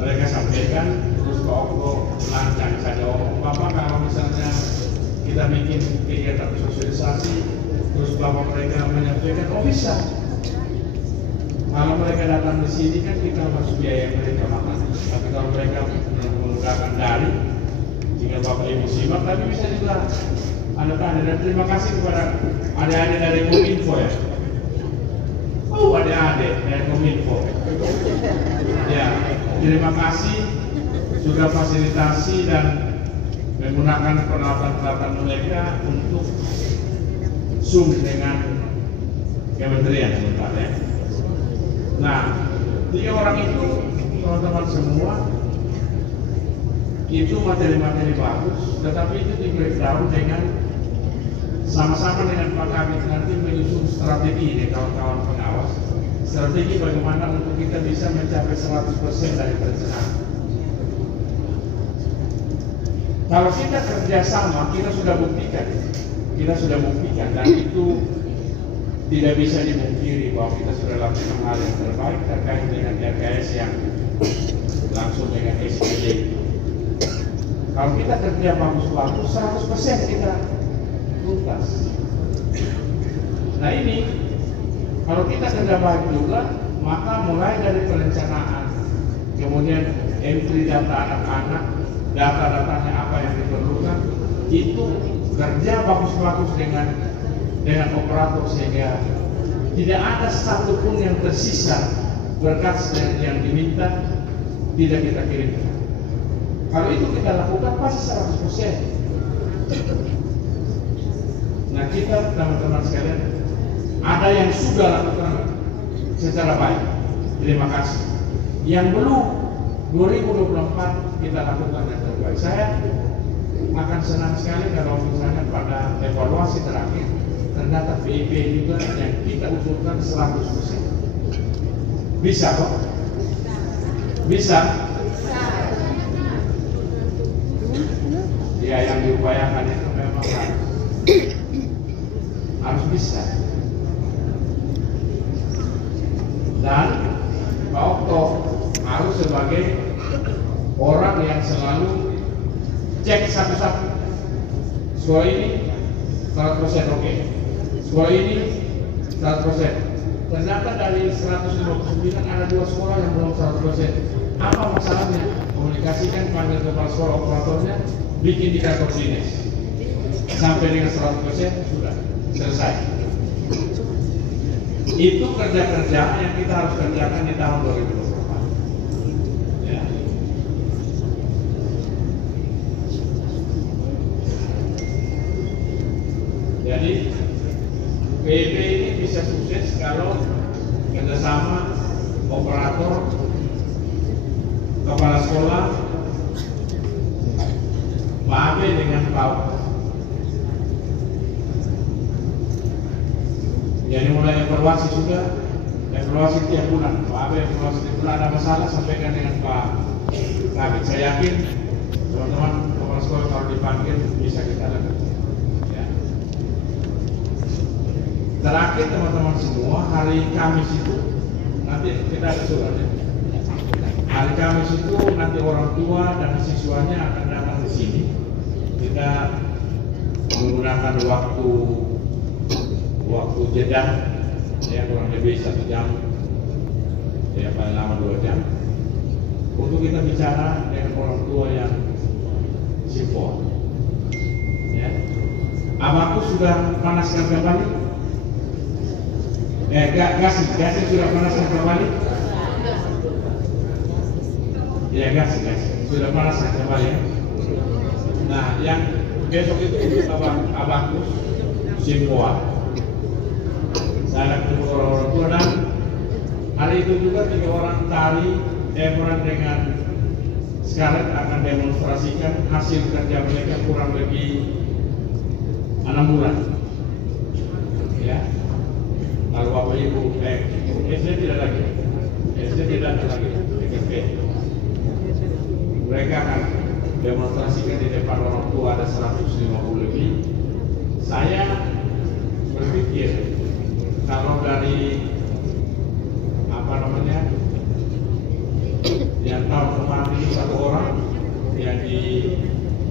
Mereka sampaikan, terus Pak Okto lancang saja, Bapak kalau misalnya kita bikin kegiatan sosialisasi, terus Bapak mereka menyampaikan, oh bisa. Kalau mereka datang di sini kan kita harus biaya mereka makan. Tapi kalau mereka menggunakan daring, jika Bapak Ibu simak, tapi bisa juga anak-anak. Dan terima kasih kepada adik-adik dari Kominfo ya. Oh adik-adik dari Kominfo. Ya, terima kasih sudah fasilitasi dan menggunakan peralatan-peralatan mereka untuk Zoom dengan kementerian sebentar ya. Nah, 3 orang itu teman-teman semua itu materi-materi bagus, tetapi itu di breakdown dengan sama-sama dengan Pak Kabit nanti menyusun strategi nih kawan-kawan pengawas. Strategi bagaimana untuk kita bisa mencapai 100% dari perencanaan. Kalau kita kerjasama, kita sudah buktikan dan itu tidak bisa dimungkiri bahwa kita sudah lakukan hal yang terbaik terkait dengan RKS yang langsung dengan SPD. Kalau kita kerja bagus-bagus, 100% kita tuntas. Nah ini, kalau kita kerja baik juga, maka mulai dari perencanaan, kemudian entry data anak-anak, data-datanya apa yang diperlukan, itu kerja bagus-bagus dengan operator sehingga tidak ada satupun yang tersisa berkas yang diminta tidak kita kirimkan. Kalau itu kita lakukan pasti 100%. Nah kita teman-teman sekalian ada yang sudah lakukan secara baik, terima kasih. Yang belum 2024 kita lakukan yang terbaik. Saya akan senang sekali kalau misalnya pada evaluasi terakhir ternyata PIP juga yang kita usulkan 100%. Bisa kok? Bisa? Ya yang diupayakan itu memang harus bisa. Dan Pak Okto harus sebagai orang yang selalu cek satu-satu. Sekolah ini 100% oke. Sekolah ini 100%. Ternyata dari 159 ada 2 sekolah yang belum 100%. Apa masalahnya? Komunikasikan, panggil kepala sekolah operatornya, bikin di kantor dinas. Sampai dengan 100% sudah selesai. Itu kerja-kerja yang kita harus kerjakan di tahun 2024. Ya. Jadi PIP ini bisa sukses kalau kerjasama operator, kepala sekolah, Pak Abe dengan Pak. Jadi mulai evaluasi sudah, evaluasi tiap bulan. Pak Abe evaluasi tiap bulan, ada masalah sampaikan dengan Pak Kabit. Saya yakin teman-teman kepala sekolah kalau dipanggil bisa kita lakukan. Ya. Terakhir teman-teman semua, hari Kamis itu nanti kita ada suratnya. Hari Kamis itu nanti orang tua dan siswanya akan datang di sini. Kita menggunakan waktu jeda ya kurang lebih 1 jam, ya paling lama 2 jam, untuk kita bicara dengan orang tua yang sipol. Ya. Abakus sudah panaskan kembali? Gasnya sudah panaskan kembali? Ya gas sudah panaskan kembali ya. Nah yang besok itu abakus simpoa. Saya ketemu orang tua dan hari itu juga 3 orang tari Everan dengan Scarlett akan demonstrasikan hasil kerja mereka kurang lebih 6 bulan. Ya. Lalu Bapak Ibu SD tidak lagi. SD tidak ada lagi. TKP. Mereka akan demonstrasikan di depan orang tua ada 150 lebih. Saya berpikir kalau dari yang tahun kemarin ini 1 orang yang di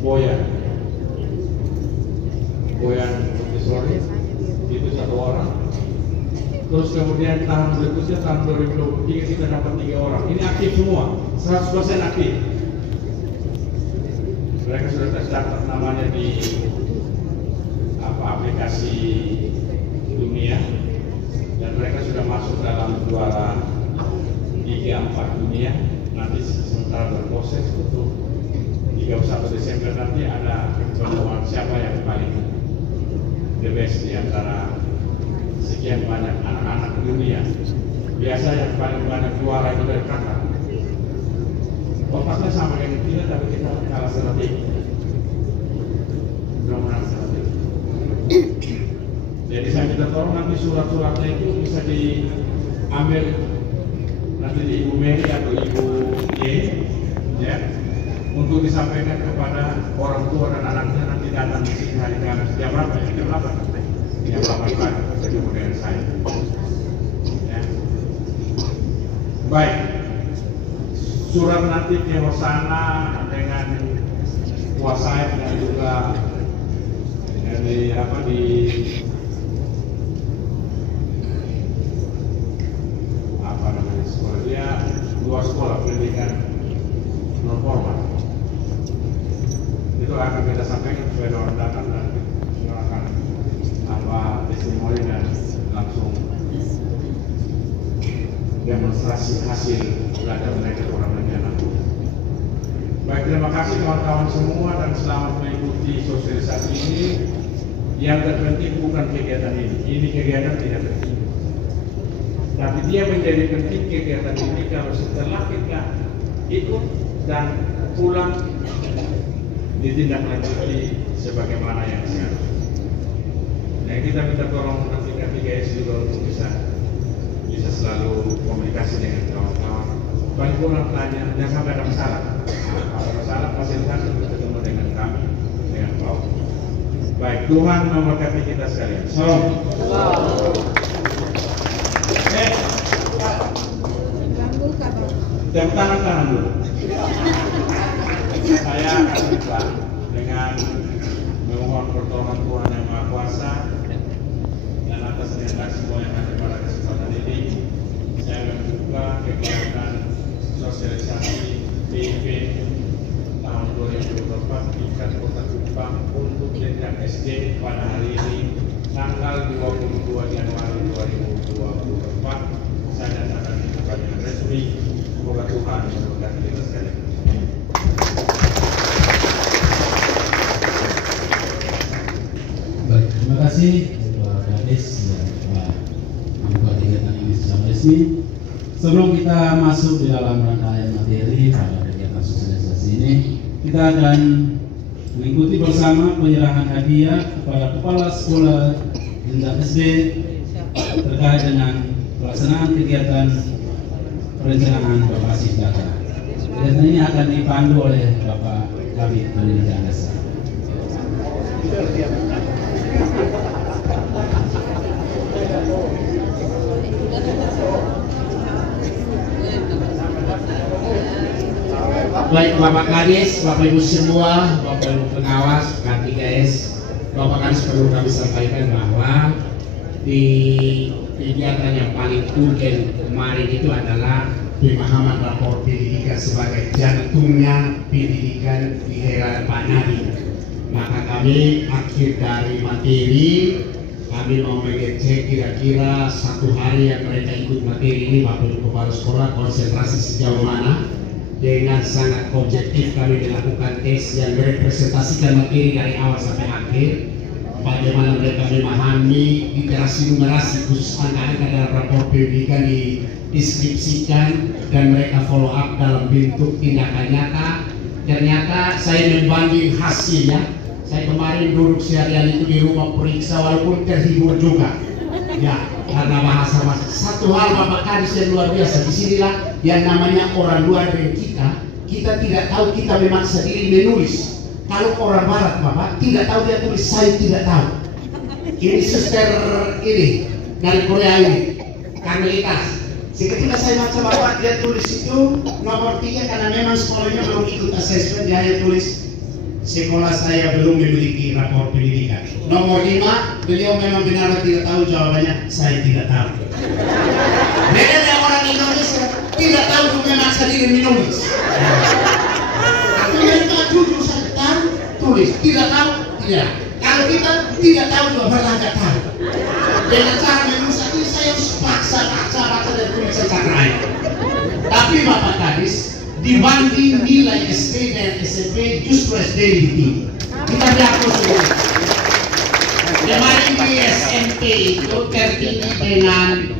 Boyan Montessori itu 1 orang. Terus kemudian tahun berikutnya tahun 2023 kita dapat 3 orang. Ini aktif semua, 100% aktif. Mereka sudah tercatat namanya di aplikasi dunia dan mereka sudah masuk dalam juara 3-4 dunia. Nanti sementara berproses untuk 31 Desember nanti ada pengumuman siapa yang paling the best di antara sekian banyak anak-anak dunia. Biasa yang paling banyak juara itu dari kakak. Kompasnya sama dengan kita, tapi kita kalah strategi. Belum menang strategi. Jadi saya minta tolong nanti surat-suratnya itu bisa diambil nanti di Ibu Mary atau Ibu Y, ya, untuk disampaikan kepada orang tua dan anaknya nanti datang di sini hari Kamis. Jam berapa ya? Jam 8. Jam 8 pagi. Ketemu dengan saya. Ya. Baik. Surat nanti ke Hosana dengan kuasa dan juga di sekolah dia 2 sekolah pendidikan non formal itu akan kita sampaikan supaya orang datang dan akan testimoni dan langsung demonstrasi hasil belajar mereka orang anak. Baik, terima kasih kawan-kawan semua dan selamat mengikuti sosialisasi ini. Yang terpenting bukan kegiatan ini kegiatan tidak penting. Tapi dia menjadi penting kegiatan ini kalau setelah kita ikut dan pulang ditindaklanjuti sebagaimana yang seharusnya. Nah, kita minta tolong nanti K3S juga untuk bisa selalu komunikasi dengan kawan-kawan. Paling kurang tanya, jangan sampai ada masalah. Kalau masalah fasilitasi untuk ketemu dengan kami, dengan Pak. Baik, Tuhan memberkati kita sekalian. Salam. Tepuk tangan dulu. Saya akan buka dengan memohon pertolongan Tuhan yang Maha Kuasa dan atas kehendak semua yang ada pada kesempatan ini. Saya membuka kegiatan sosialisasi PIP tahun 2024 tingkat Kota Kupang untuk jenjang SD pada hari ini tanggal 22 Januari 2024. Saya nyatakan dibuka dengan resmi. Semoga Tuhan memberkati kita sekalian. Baik, terima kasih Pak Gadis yang telah membuka kegiatan ini secara resmi. Sebelum kita masuk di dalam rangkaian materi pada kegiatan sosialisasi ini, kita akan mengikuti bersama penyerahan hadiah kepada Kepala Sekolah Jenjang SD terkait dengan pelaksanaan kegiatan perencanaan lokasi data. Kegiatan ini akan dipandu oleh Bapak Kabid Pendidikan Dasar. Baik Bapak Kadis, Bapak Ibu semua, Bapak Ibu pengawas, K3S, Bapak Kadis perlu kami sampaikan bahwa di kegiatan yang paling urgen kemarin itu adalah pemahaman rapor pendidikan sebagai jantungnya pendidikan di era Pak Nadiem. Maka kami akhir dari materi, kami mau mengecek kira-kira 1 hari yang mereka ikut materi ini Bapak Ibu Kepala Sekolah konsentrasi sejauh mana. Dengan sangat objektif kami melakukan tes yang merepresentasikan materi dari awal sampai akhir. Bagaimana mereka memahami literasi numerasi khusus angka-angka dalam rapor pendidikan dideskripsikan dan mereka follow up dalam bentuk tindakan nyata. Ternyata saya membanding hasilnya. Saya kemarin duduk seharian itu di rumah periksa walaupun terhibur juga. Ya, karena bahasa satu hal Bapak Kadis yang luar biasa. Disinilah yang namanya orang luar dari kita tidak tahu kita memaksa diri menulis. Kalau orang barat Bapak tidak tahu dia tulis, saya tidak tahu. Ini suster ini dari Korea ini, Karmelitas. Ketika saya baca Bapak dia tulis itu nomor 3 karena memang sekolahnya belum ikut asesmen, dia hanya tulis sekolah saya belum memiliki rapor pendidikan. Nomor 5, beliau memang benar tidak tahu jawabannya, saya tidak tahu. Beda dengan orang Indonesia, tidak tahu memaksa diri menulis. Atau mereka jujur saja tahu, tulis, tidak tahu, tidak. Kalau kita tidak tahu juga berlagak tahu. Dengan cara menulis ini saya harus baca dan tulis secara lain. Tapi Bapak Kadis, dibanding nilai SD dan SMP justru SD lebih tinggi. Kita lihat semua. Kemarin di SMP itu tertinggi dengan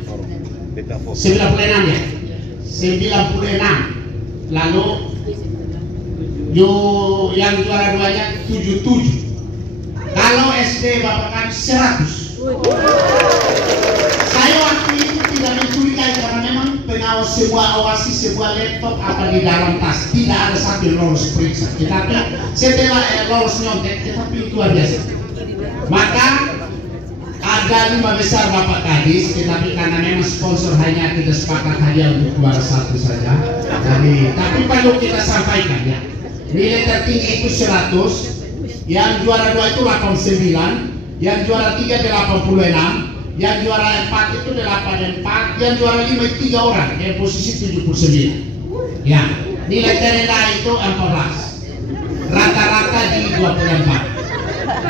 96 ya, 96. Lalu yang juara 2-nya 77. Kalau SD Bapak kan 100. Saya waktu itu tidak mencurigai karena memang pengawas semua awasi sebuah laptop apa di dalam tas, tidak ada satu lolos periksa. Tetapi setelah lolos nyontek, tetapi itu luar biasa. Maka ada 5 besar Bapak Kadis, tetapi karena memang sponsor hanya kita sepakat hanya untuk juara 1 saja. Jadi, tapi perlu kita sampaikan ya, nilai tertinggi itu 100, yang juara 2 itu 89, yang juara 3 86. Yang juara 4 itu 84, yang juara 5 itu 3 orang, yang posisi 79. Ya, nilai terendah itu 14. Rata-rata di 24.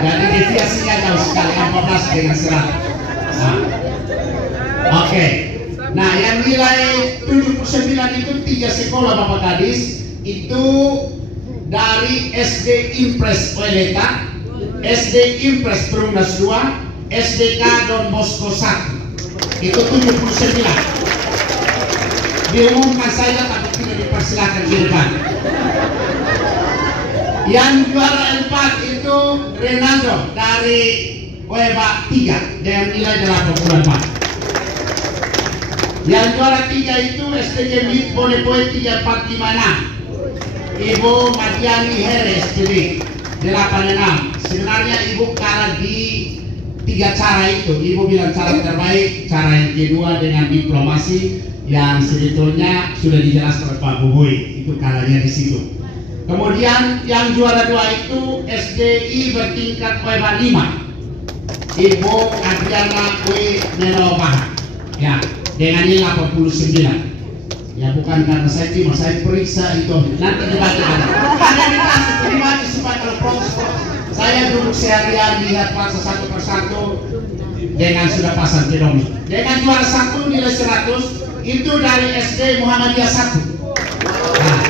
Jadi deviasinya jauh sekali 14 dengan 100. Nah, oke. Nah, yang nilai 79 itu 3 sekolah Bapak Kadis itu dari SD Impres Oeleta, SD Impres Perumnas 2, SDK Don Bosco 1 itu 79. Diumumkan saja tapi tidak dipersilakan di depan. Yang juara 4 itu Renando dari Weba 3 dengan nilai 84. Yang juara 3 itu SDG Mit Bonepoe 3456. Ibu Madiani Heres jadi 86. Sebenarnya Ibu kalah di 3 cara itu. Ibu bilang cara terbaik, cara yang kedua dengan diplomasi yang sebetulnya sudah dijelaskan oleh Pak Buboy, itu kalahnya di situ. Kemudian yang juara 2 itu SDI bertingkat WEBA 5, Ibu Adriana W. Menobah, ya dengan nilai 89. Ya bukan karena saya timur, saya periksa itu nanti dibaca. Ada dikasih terima supaya kalau proses. Saya duduk seharian lihat fase satu persatu dengan sudah pasang pedomi. Dengan juara 1 nilai 100 itu dari SD Muhammadiyah 1. Nah,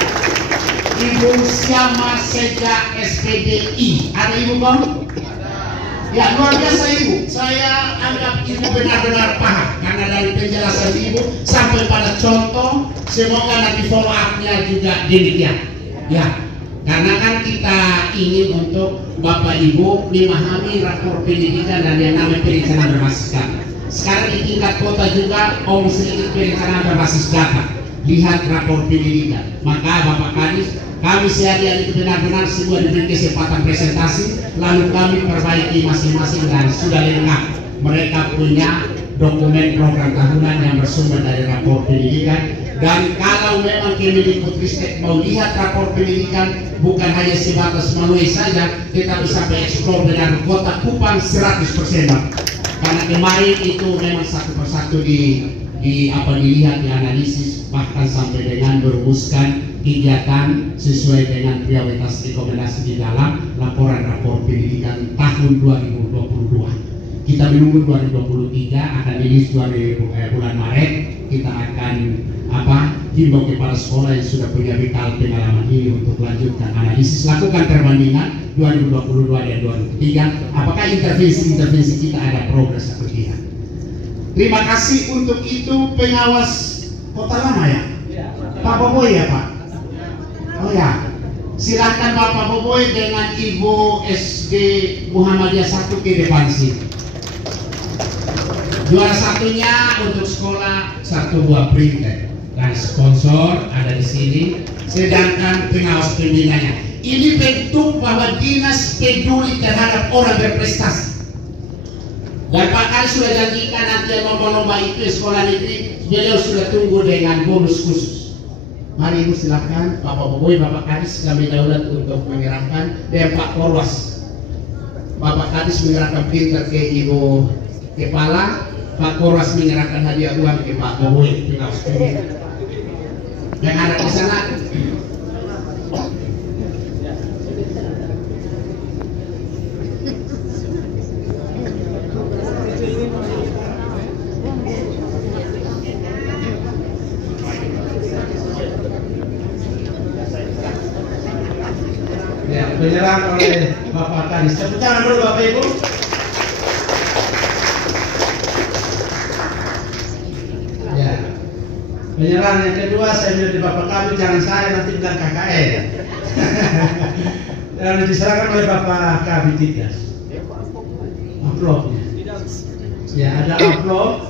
Ibu Syama Seja SPDI. Ada Ibu Bang? Ya luar biasa Ibu. Saya anggap Ibu benar-benar paham karena dari penjelasan Ibu sampai pada contoh. Semoga nanti follow up-nya juga demikian. Ya. Karena kan kita ingin untuk Bapak Ibu memahami rapor pendidikan dan yang namanya perencanaan berbasis data. Sekarang di tingkat kota juga sedikit perencanaan berbasis data. Lihat rapor pendidikan. Maka Bapak Kadis, kami sehari-hari itu benar-benar semua diberi kesempatan presentasi, lalu kami perbaiki masing-masing dan sudah lengkap. Mereka punya dokumen program tahunan yang bersumber dari rapor pendidikan. Dan kalau memang Kemendikbudristek mau lihat rapor pendidikan, bukan hanya sebatas manual saja, tetapi sampai eksplor dengan kota Kupang 100%. Karena kemarin itu memang satu persatu dilihat, dianalisis, bahkan sampai dengan merumuskan kegiatan sesuai dengan prioritas rekomendasi di dalam laporan rapor pendidikan tahun 2022. Kita menunggu 2023 akan rilis bulan Maret. Kita akan himbau kepala sekolah yang sudah punya bekal pengalaman ini untuk lanjutkan analisis, lakukan perbandingan 2022 dan 2023. Apakah intervensi kita ada progres atau tidak? Terima kasih untuk itu pengawas Kota Lama ya, Pak Boboy ya Pak. Oh ya, silakan Bapak Boboy dengan Ibu SD Muhammadiyah 1 ke depan sini. Juara satunya untuk sekolah 1 buah printer dan sponsor ada di sini. Sedangkan pengawas pembinanya ini bentuk bahwa dinas peduli terhadap orang berprestasi. Dan Pak Kali sudah janjikan nanti lomba-lomba itu sekolah negeri, beliau sudah tunggu dengan bonus khusus. Mari Ibu silakan Bapak Boboy, Bapak Kadis kami daulat untuk menyerahkan, dan Pak Korwas. Bapak Kadis menyerahkan printer ke Ibu Kepala, Pak Korwas menyerahkan hadiah uang ke Pak Boboy pengawas pembina. Yang ada di sana. Ya, penyerahan oleh Bapak Kadis. Tepuk tangan dulu Bapak Ibu. Ya. Penyerahan yang kedua saya minta di Bapak kami, jangan saya nanti bilang KKN. Dan diserahkan oleh Bapak Kabitidas. Amplopnya. Ya, ada amplop.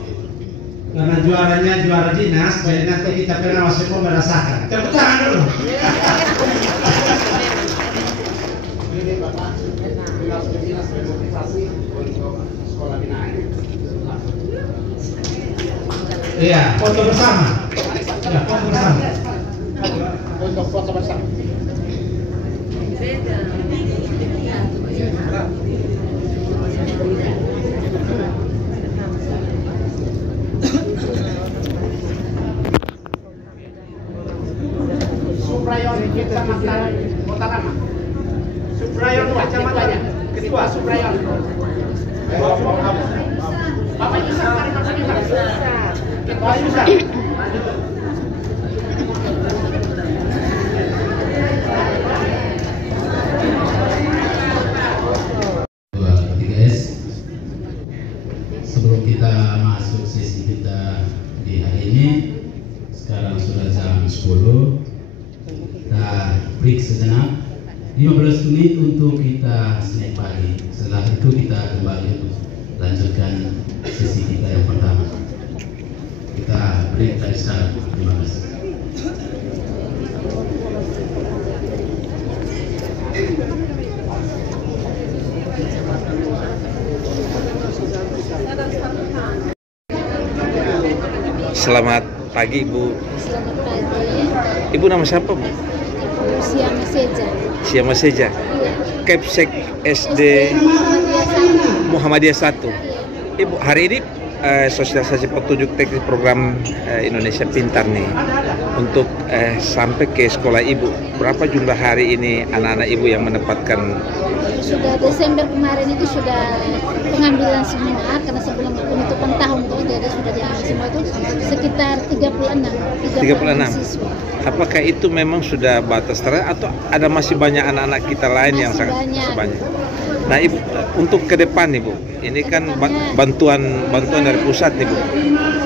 Karena juaranya juara dinas, jadi nanti kita pengawas semua merasakan. Tepuk tangan dulu. Ini Bapak pengawas dinas motivasi untuk sekolah binaan. Iya, foto bersama. Ya, foto bersama. Untuk foto bersama. Subrayon Kecamatan Kota Lama. Subrayon kecamatannya. Ketua Subrayon. Bapak Yusuf, mari Bapak Yusuf. Ketua Yusuf. Sebelum kita masuk sesi kita di hari ini, sekarang sudah jam 10. Kita break sejenak 15 menit untuk kita snack pagi. Setelah itu kita kembali untuk lanjutkan sesi kita yang pertama. Kita break dari sekarang. Terima kasih. Selamat pagi Bu. Selamat pagi. Ibu nama siapa Bu? Ibu Siama Seja. Siama Seja. Iya. Kepsek SD Muhammadiyah 1. Ibu, hari ini sosialisasi petunjuk teknis program Indonesia Pintar nih untuk sampai ke sekolah Ibu. Berapa jumlah hari ini anak-anak Ibu yang mendapatkan? Sudah Desember kemarin itu sudah pengambilan semua, karena sebelum penutupan tahun itu jadi sudah diambil semua itu sekitar 36 siswa. Apakah itu memang sudah batas terakhir atau ada masih banyak anak-anak kita lain masih yang sangat banyak. banyak? Nah, Ibu, untuk ke depan Ibu, ini kan bantuan dari pusat nih Bu.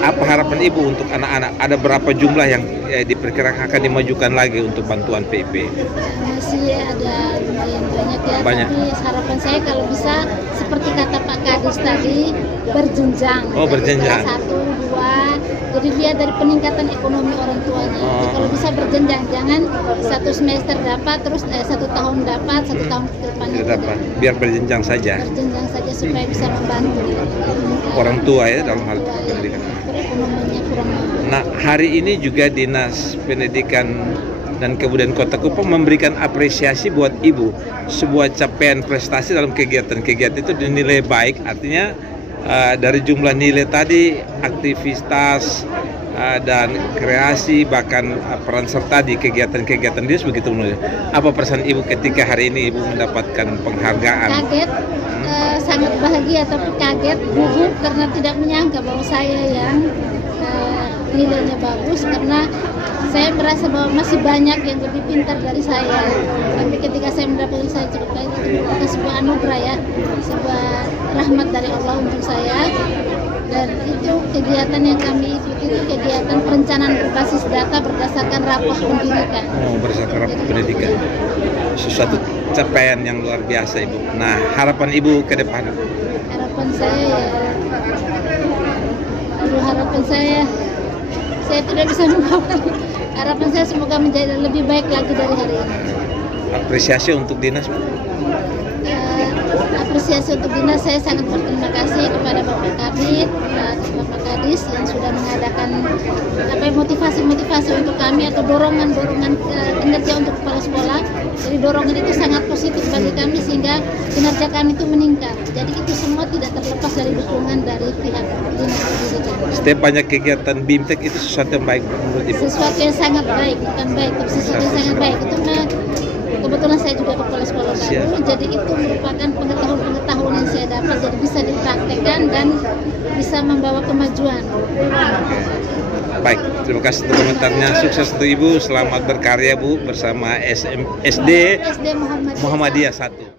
Apa harapan Ibu untuk anak-anak? Ada berapa jumlah yang diperkirakan akan dimajukan lagi untuk bantuan PIP? Masih ada lumayan banyak ya, tapi harapan saya kalau bisa seperti kata Pak Kadis tadi, berjenjang. Oh, berjenjang. Kelas 1, 2, jadi lihat dari peningkatan ekonomi orang tuanya. Kalau bisa berjenjang, jangan satu semester dapat, terus 1 tahun dapat, 1 tahun ke depan dapat. Biar berjenjang saja. Berjenjang saja supaya bisa membantu orang tua ya dalam hal pendidikan. Ekonominya kurang mampu. Nah, hari ini juga Dinas Pendidikan dan Kebudayaan Kota Kupang memberikan apresiasi buat Ibu, sebuah capaian prestasi dalam kegiatan-kegiatan itu dinilai baik, artinya dari jumlah nilai tadi, aktivitas dan kreasi, bahkan peran serta di kegiatan-kegiatan dia begitu menurut. Apa perasaan Ibu ketika hari ini Ibu mendapatkan penghargaan? Kaget, sangat bahagia, tapi kaget, gugup karena tidak menyangka bahwa saya yang nilainya bagus, karena saya merasa bahwa masih banyak yang lebih pintar dari saya. Tapi ketika saya mendapatkan saya cukup baik, itu merupakan sebuah anugerah ya, sebuah rahmat dari Allah untuk saya. Dan itu kegiatan yang kami ikuti itu kegiatan perencanaan berbasis data berdasarkan rapor pendidikan. Oh, berdasarkan rapor pendidikan. Sesuatu capaian yang luar biasa Ibu. Nah, harapan Ibu ke depan? Harapan saya saya tidak bisa mengatakan. Harapan saya semoga menjadi lebih baik lagi dari hari ini. Apresiasi untuk dinas? Apresiasi untuk dinas, saya sangat berterima kasih kepada Bapak Kabid, Bapak Kadis yang sudah mengadakan motivasi-motivasi untuk kami atau dorongan-dorongan kinerja untuk kepala sekolah. Jadi dorongan itu sangat positif bagi kami sehingga kinerja kami itu meningkat. Jadi itu semua tidak terlepas dari dukungan dari pihak dinas pendidikan. Setiap banyak kegiatan BIMTEK itu sesuatu yang baik menurut Ibu? Sesuatu yang sangat baik, bukan baik, tapi sesuatu yang sangat baik. Itu kebetulan saya juga kepala sekolah baru, jadi itu merupakan pengetahuan yang saya dapat, jadi bisa dipraktekkan dan bisa membawa kemajuan. Baik, terima kasih untuk komentarnya. Sukses untuk Ibu, selamat berkarya Bu bersama SD Muhammadiyah 1.